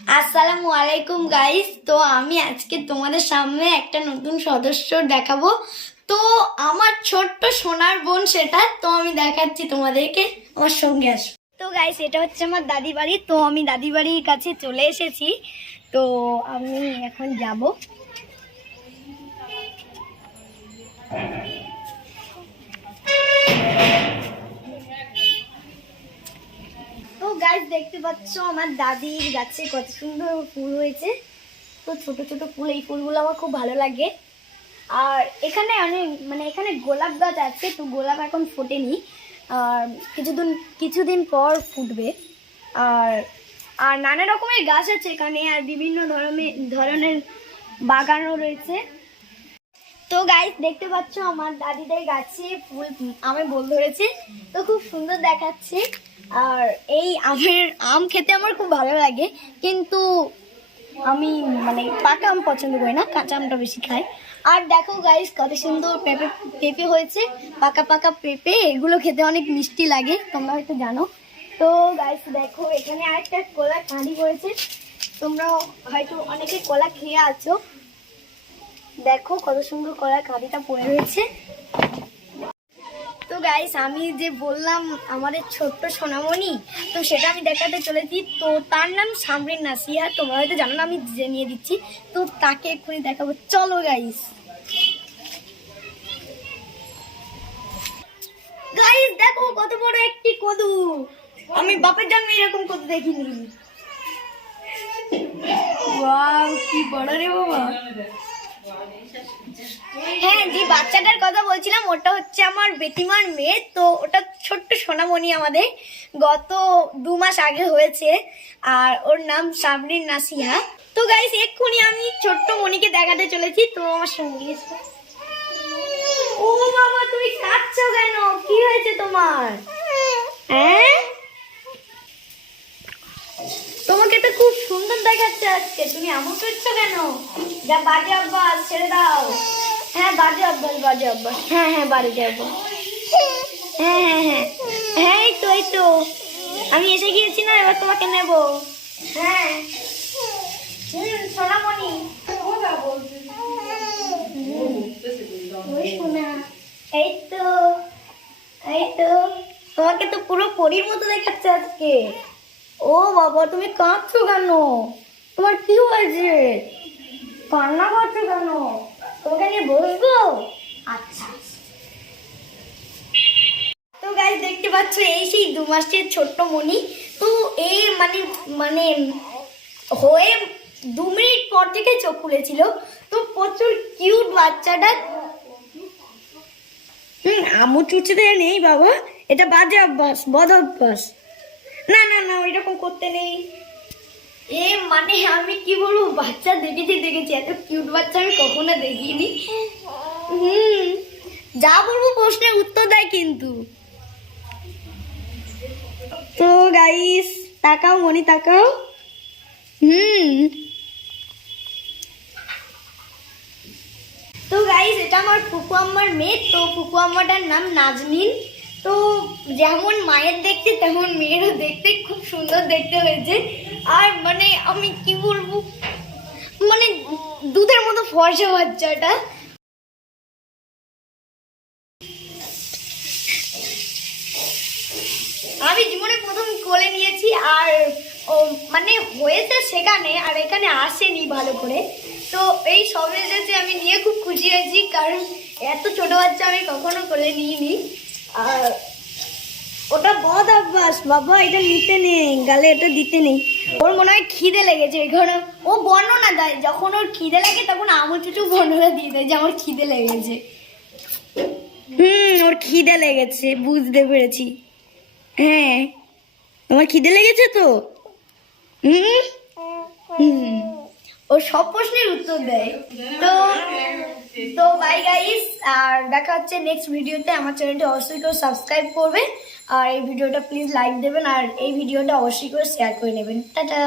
আসসালামু আলাইকুম গাইস। তো আমি আজকে তোমাদের সামনে একটা নতুন সদস্য দেখাবো। তো আমার ছোট্ট সোনার বোন সেটা, তো আমি দেখাচ্ছি তোমাদেরকে, আমার সঙ্গে আসো। তো গাইস, এটা হচ্ছে আমার দাদি বাড়ি। তো আমি দাদি বাড়ির কাছে চলে এসেছি। তো আমি এখন যাব। তো গাইস, দেখতে পাচ্ছ আমার দাদির গাছে কত সুন্দর ফুল হয়েছে। তো ছোট ছোট ফুল, এই ফুলগুলো আমার খুব ভালো লাগে। আর এখানে এখানে গোলাপ গাছ আছে, তো গোলাপ এখন ফোটেনি, আর কিছুদিন পর ফুটবে। আর আর নানা রকমের গাছ আছে এখানে, আর বিভিন্ন ধরনের বাগানও রয়েছে। তো গাইস, দেখতে পাচ্ছ আমার দাদিদের গাছে ফুল আমের বোল ধরেছে, তো খুব সুন্দর দেখাচ্ছে। আর এই আম খেতে আমার খুব ভালো লাগে, কিন্তু আমি পাকা আম পছন্দ করি না, কাঁচা আমটা বেশি খাই। আর দেখো গাইস, কত সুন্দর পেঁপে হয়েছে, পাকা পাকা পেঁপে, এগুলো খেতে অনেক মিষ্টি লাগে, তোমরা হয়তো জানো। তো গাইস দেখো, এখানে আরেকটা কলা কাঁদি করেছে, তোমরা হয়তো অনেকে কলা খেয়ে আছো। দেখো কত সুন্দর কলা কাঁদিটা পড়ে রয়েছে। তো গাইস, আমি যে বললাম আমাদের ছোট্ট সোনামণি, তো সেটা আমি দেখাতে চলেছি। তো তার নাম সামরিন নাসিয়া, তোমরা হয়তো জানো না, আমি জানিয়ে দিচ্ছি। তো তাকে এক্ষুনি দেখাবো, চলো গাইস। গাইস দেখো কত বড় একটি কদু, আমি বাপের জন্মে এরকম কদু দেখিনি। ওয়াও, কি বড় রে বাবা। হ্যাঁ, যে বাচ্চাটার কথা বলছিলাম ওটা হচ্ছে আমার বেটিমার মেয়ে। তো ওটা ছোট্ট সোনামণি, আমাদের গত 2 মাস আগে হয়েছে, আর ওর নাম সাবরিন নাসিহা। তো গাইস, এক্ষুনি আমি ছোট্ট মনিকে দেখাতে চলেছি, তো আমার সঙ্গে এসো। ও বাবা, তুমি কাঁদছো কেন? কি হয়েছে তোমার? হ্যাঁ, তোমাকে তো খুব সুন্দর দেখাচ্ছে আজকে, তুমি এমন করছো কেন? যা, বাজে অভ্যাস ছেড়ে দাও। হ্যাঁ, বাজে অভ্যাস। হ্যাঁ হ্যাঁ, বাজে অভ্যাস। হ্যাঁ হ্যাঁ হ্যাঁ হ্যাঁ, এই তো আমি এসে গিয়েছি না, এবার তোমাকে নেব। হ্যাঁ, সোনামণি। এই তো তোমাকে তো পুরো পরীর মতো দেখাচ্ছে আজকে। ও বাবা, তুমি কাঁদছো কেন? তোমার কি হয়েছে? কান্না করছো কেন? তোমাকে নিয়ে বসবো? আচ্ছা। তো গাইস, দেখতে পাচ্ছ এই সেই 2 মাসের ছোট্ট মনি। তো এই হয়ে 2 মিনিট পর থেকে চোখ খুলেছিল। তো প্রচুর কিউট বাচ্চাটা। আমু চুচতে নেই বাবা, এটা বাজে অভ্যাস, বদ অভ্যাস। না না না, ওইরকম করতে নেই। আমি কি বলবো, বাচ্চা দেখেছি, এত কিউট বাচ্চা আমি কখনো দেখিনি। যা বলবো প্রশ্নের উত্তর দেয় কিন্তু। তো গাইস, তাকাও মনি, তাকাও। তো গাইস, এটা আমার ফুপু আম্মার মেয়ে। তো ফুপু আম্মাটার নাম নাজনীন। তো যেমন মায়ের দেখতে তেমন মেয়েরও দেখতে খুব সুন্দর দেখতে হয়েছে। আর আমি কি বলবো, দুধের মতো ফর্সা বাচ্চাটা। আমি জীবনে প্রথম কোলে নিয়েছি, আর হয়েছে সেখানে, আর এখানে আসেনি ভালো করে। তো এই সব এসেছে, আমি নিয়ে খুব খুশি হয়েছি, কারণ এত ছোট বাচ্চা আমি কখনো কোলে নিইনি। আর ওটা বদ অভ্যাস বাবা, এটা নিতে নেই, গালে এটা দিতে নেই। ওর মনে হয় খিদে লেগেছে, এখানে ও বর্ণনা দেয়, যখন ওর খিদে লাগে তখন আমু চুচু বর্ণনা দিয়ে দেয় যে আমার খিদে লেগেছে। ওর খিদে লেগেছে, বুঝতে পেরেছি। হ্যাঁ, তোমার খিদে লেগেছে তো। ও সব প্রশ্নের উত্তর দেয়। তো বাই গাইস, আর দেখা হচ্ছে নেক্সট ভিডিওতে। আমার চ্যানেলটা অবশ্যই করে সাবস্ক্রাইব করবে, আর এই ভিডিওটা প্লিজ লাইক দেবেন, আর এই ভিডিওটা অবশ্যই করে শেয়ার করে নেবেন। টাটা।